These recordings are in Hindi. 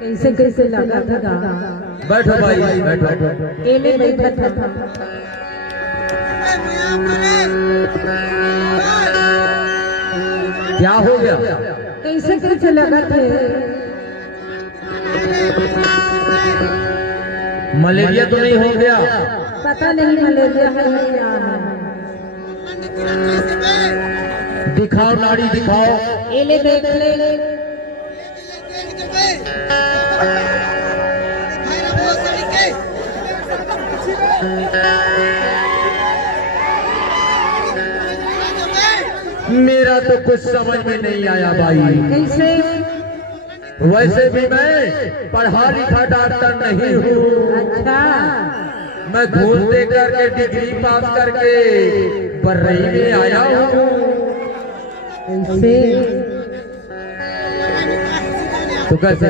कैसे कैसे लगा था गाना। बैठो भाई बैठो। केले बैठा था। क्या हो गया? कैसे कैसे लगा थे। मलेरिया तो नहीं हो गया? पता नहीं मलेरिया है क्या है। दिखाओ नाड़ी दिखाओ। केले देख ले। मेरा तो कुछ समझ में नहीं आया भाई। कैसे? वैसे भी मैं पढ़ा लिखा डॉक्टर नहीं हूँ। अच्छा। मैं घूस दे करके डिग्री पास करके बर्रई में आया हूँ। कैसे? तो कैसे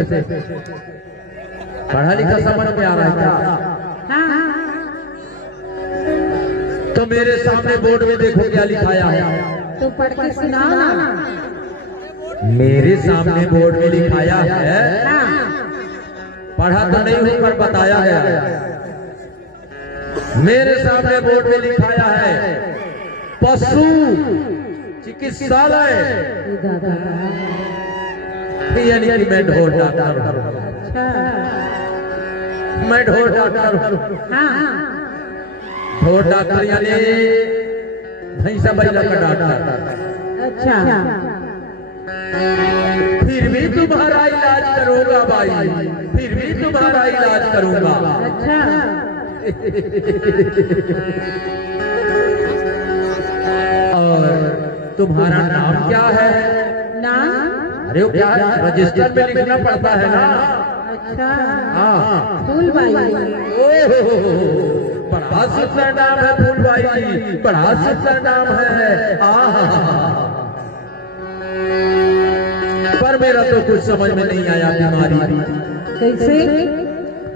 पढ़ा लिखा समझ में आ रहा है क्या? हाँ। तो मेरे सामने बोर्ड में देखो क्या लिखाया है। तो पढ़ के सुनाओ ना। मेरे सामने बोर्ड में लिखाया है। हाँ। पढ़ा तो नहीं हूं पर बताया गया। मेरे सामने बोर्ड में लिखाया है पशु चिकित्सालय, यानी कि मैं ढोर डॉक्टर हूं। अच्छा। मैं ढोर डॉक्टर हूं। हाँ। ढोर डॉक्टर यानी भैंसा बैला का डॉक्टर। अच्छा। फिर भी तुम्हारा इलाज करूंगा भाई, फिर भी तुम्हारा इलाज करूंगा। अच्छा। और तुम्हारा नाम क्या है? नाम? अरे वो क्या है, रजिस्टर में लिखना पड़ता है ना। अच्छा। हाँ। फूलबाई। बड़ा सुंदर नाम है फूलबाई जी, बड़ा सुंदर नाम है। पर मेरा तो कुछ समझ में नहीं आया बीमारी। कैसे?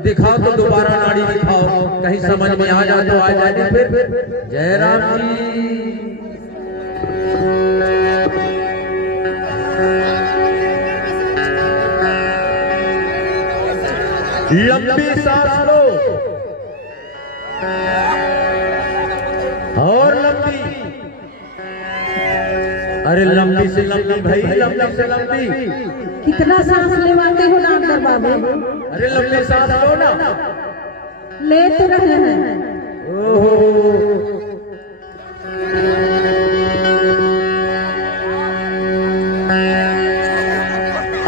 दिखाओ तो दोबारा नाड़ी दिखाओ, कहीं समझ में आ जाए तो आ जाए। फिर जय राम जी। लंबी सांस लो और लंबी। अरे लंबी से लंबी भाई, लंबी से लंबी। कितना सांस लेवाते हो डॉक्टर बाबू? अरे लंबी सांस लो ना। ले तो रहे हैं। ओहो।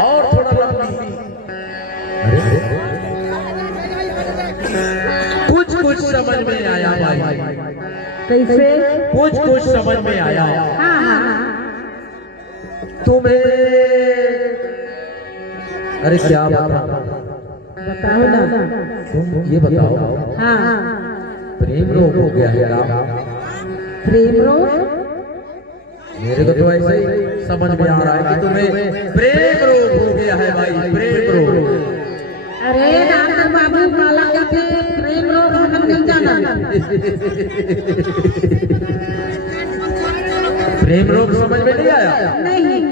और थोड़ा लंबी। कुछ कुछ समझ में आया भाई। कैसे? कुछ कुछ समझ में आया। हाँ। तुम्हें अरे क्या बताओ ना। तुम ये बताओ। हाँ। प्रेम रोग हो गया है क्या? प्रेम रोग? मेरे को तो ऐसे ही समझ में आ रहा है कि तुम्हें प्रेम रोग हो गया है भाई, प्रेम रोग। अरे डॉक्टर बाबू माला कहते प्रेम रोग हम नहीं जाना। प्रेम रोग समझ में नहीं आया? नहीं।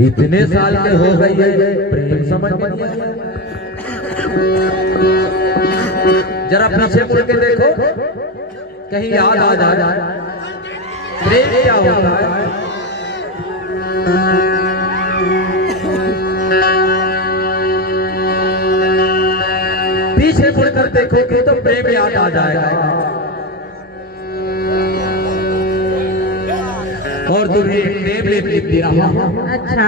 इतने साल के हो गई है, प्रेम समझ में नहीं आया। जरा पीछे मुड़ के देखो, कहीं याद आ जाए प्रेम क्या होता है। पीछे मुड़कर देखोगे तो प्रेम याद आ जाएगा। और तुम्हें टेबलेट लिख दे रहा हूं। अच्छा।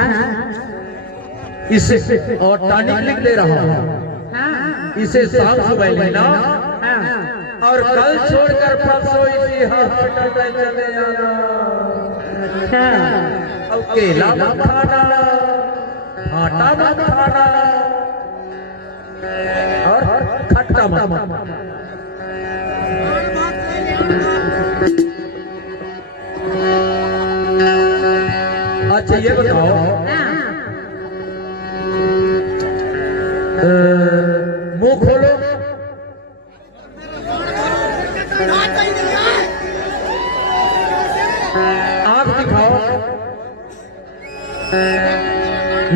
इसे और टॉनिक लिख दे रहा हूं। हाँ। इसे शाम सुबह लेना हाँ। और कल छोड़कर परसों इसी हॉस्पिटल में चले जाना। अच्छा। अब केला मत खाना, आटा मत खाना और खट्टा मत। अच्छा ये बताओ, मुंह खोलो। आंख दिखाओ,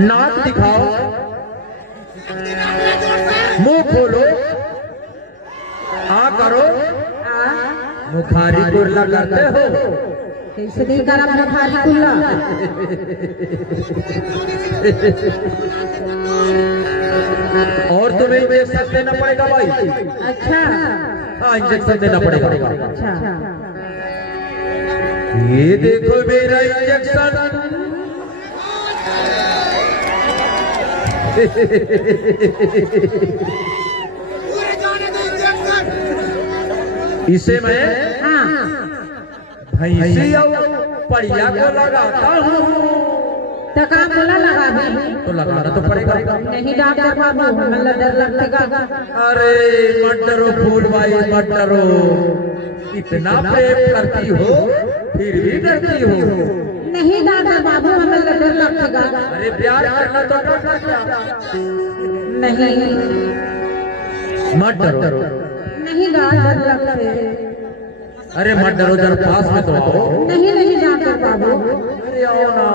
नाक दिखाओ, मुंह खोलो, आ करो, मुखारी कुर्ला करते हो। कैसे नहीं करा मुखारी कुर्ला? और तुम्हें इंजेक्शन देना पड़ेगा भाई। अच्छा, हाँ इंजेक्शन देना पड़ेगा। अच्छा, ये देखो मेरा इंजेक्शन। इसे मैं भैंसी और बढ़िया को लगाता हूँ। टका बोला लगा भी तो लगाना तो पड़ेगा। नहीं डॉक्टर बाबू, हमें डर लगेगा। अरे मत डरो फूल भाई, मत डरो। इतना प्रेम करती हो फिर भी डरती हो। नहीं डॉक्टर बाबू, हमें डर लगेगा। अरे प्यार करना तो डर लगता। नहीं मत डरो। नहीं डर लगते। अरे मत डरो, जरा पास में तो आओ। नहीं नहीं डॉक्टर बाबू, अरे आओ ना।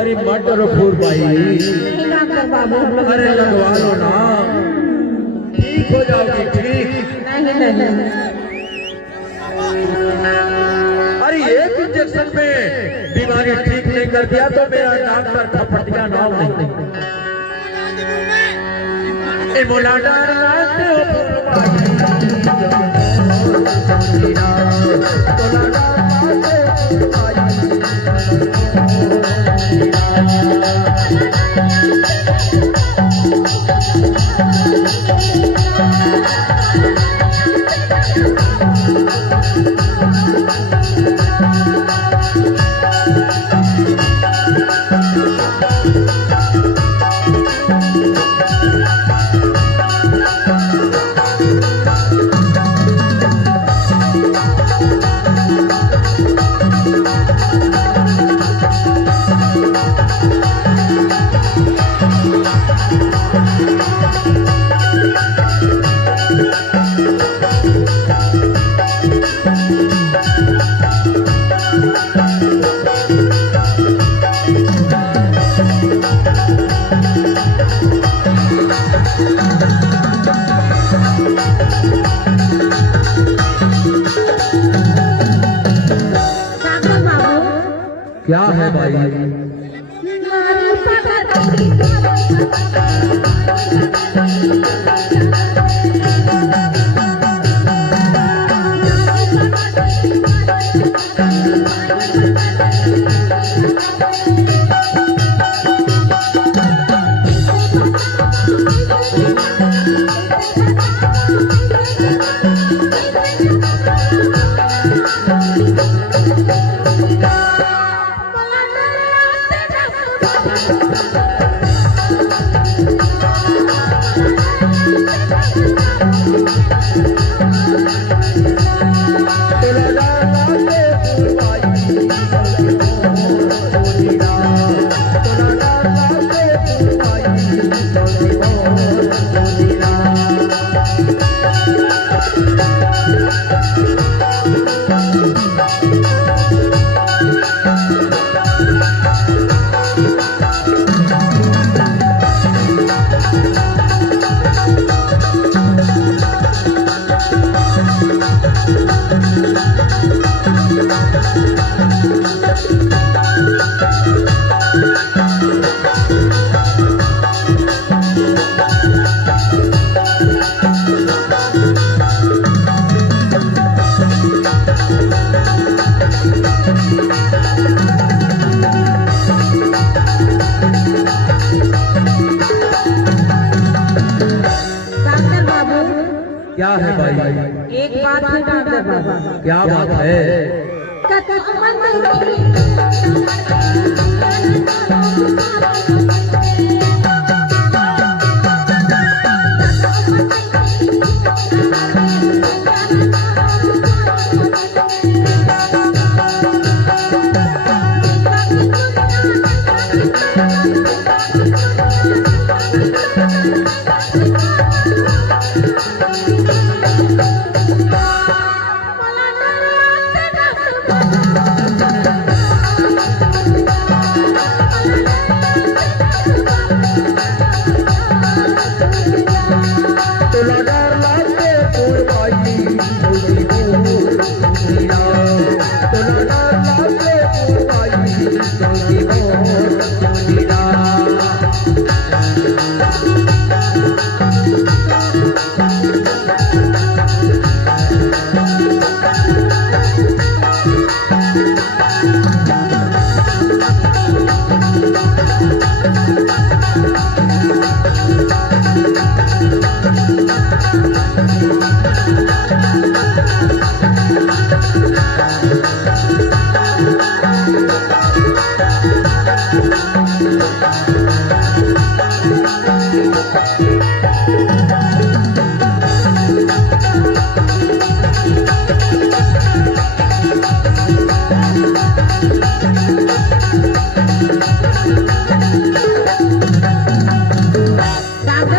अरे मत डरो फूल भाई। अरे लगवा लो ना, ठीक हो जाओगी। ठीक नहीं। अरे एक इंजेक्शन में बीमारी ठीक नहीं कर दिया तो मेरा डॉक्टर खपटिया नाम नहीं। मोला डर क्या है भाई? डॉक्टर बाबू क्या है भाई? एक बात है डॉक्टर बाबू। क्या बात है? डॉक्टर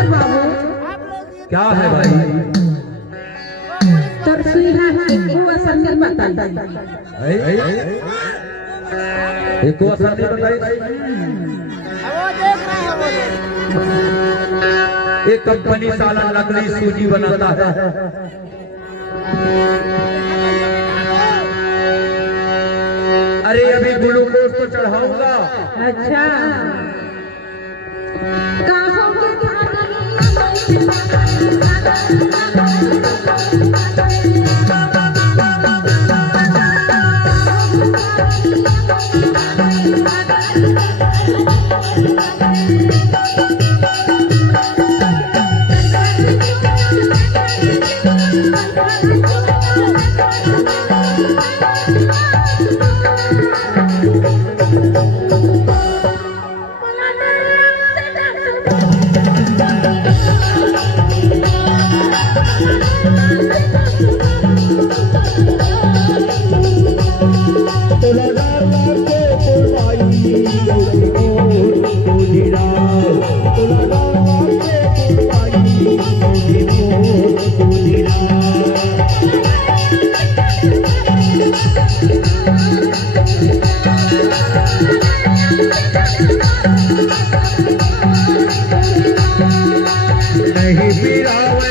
बाबू क्या है भाई? तरसीहा एको असर नहीं बताई। एको असर नहीं बताई। एक कंपनी साला नकली सूजी बनाता है। अरे अभी ग्लूकोज तो चढ़ाऊंगा। अच्छा काहों के नहीं पीरावे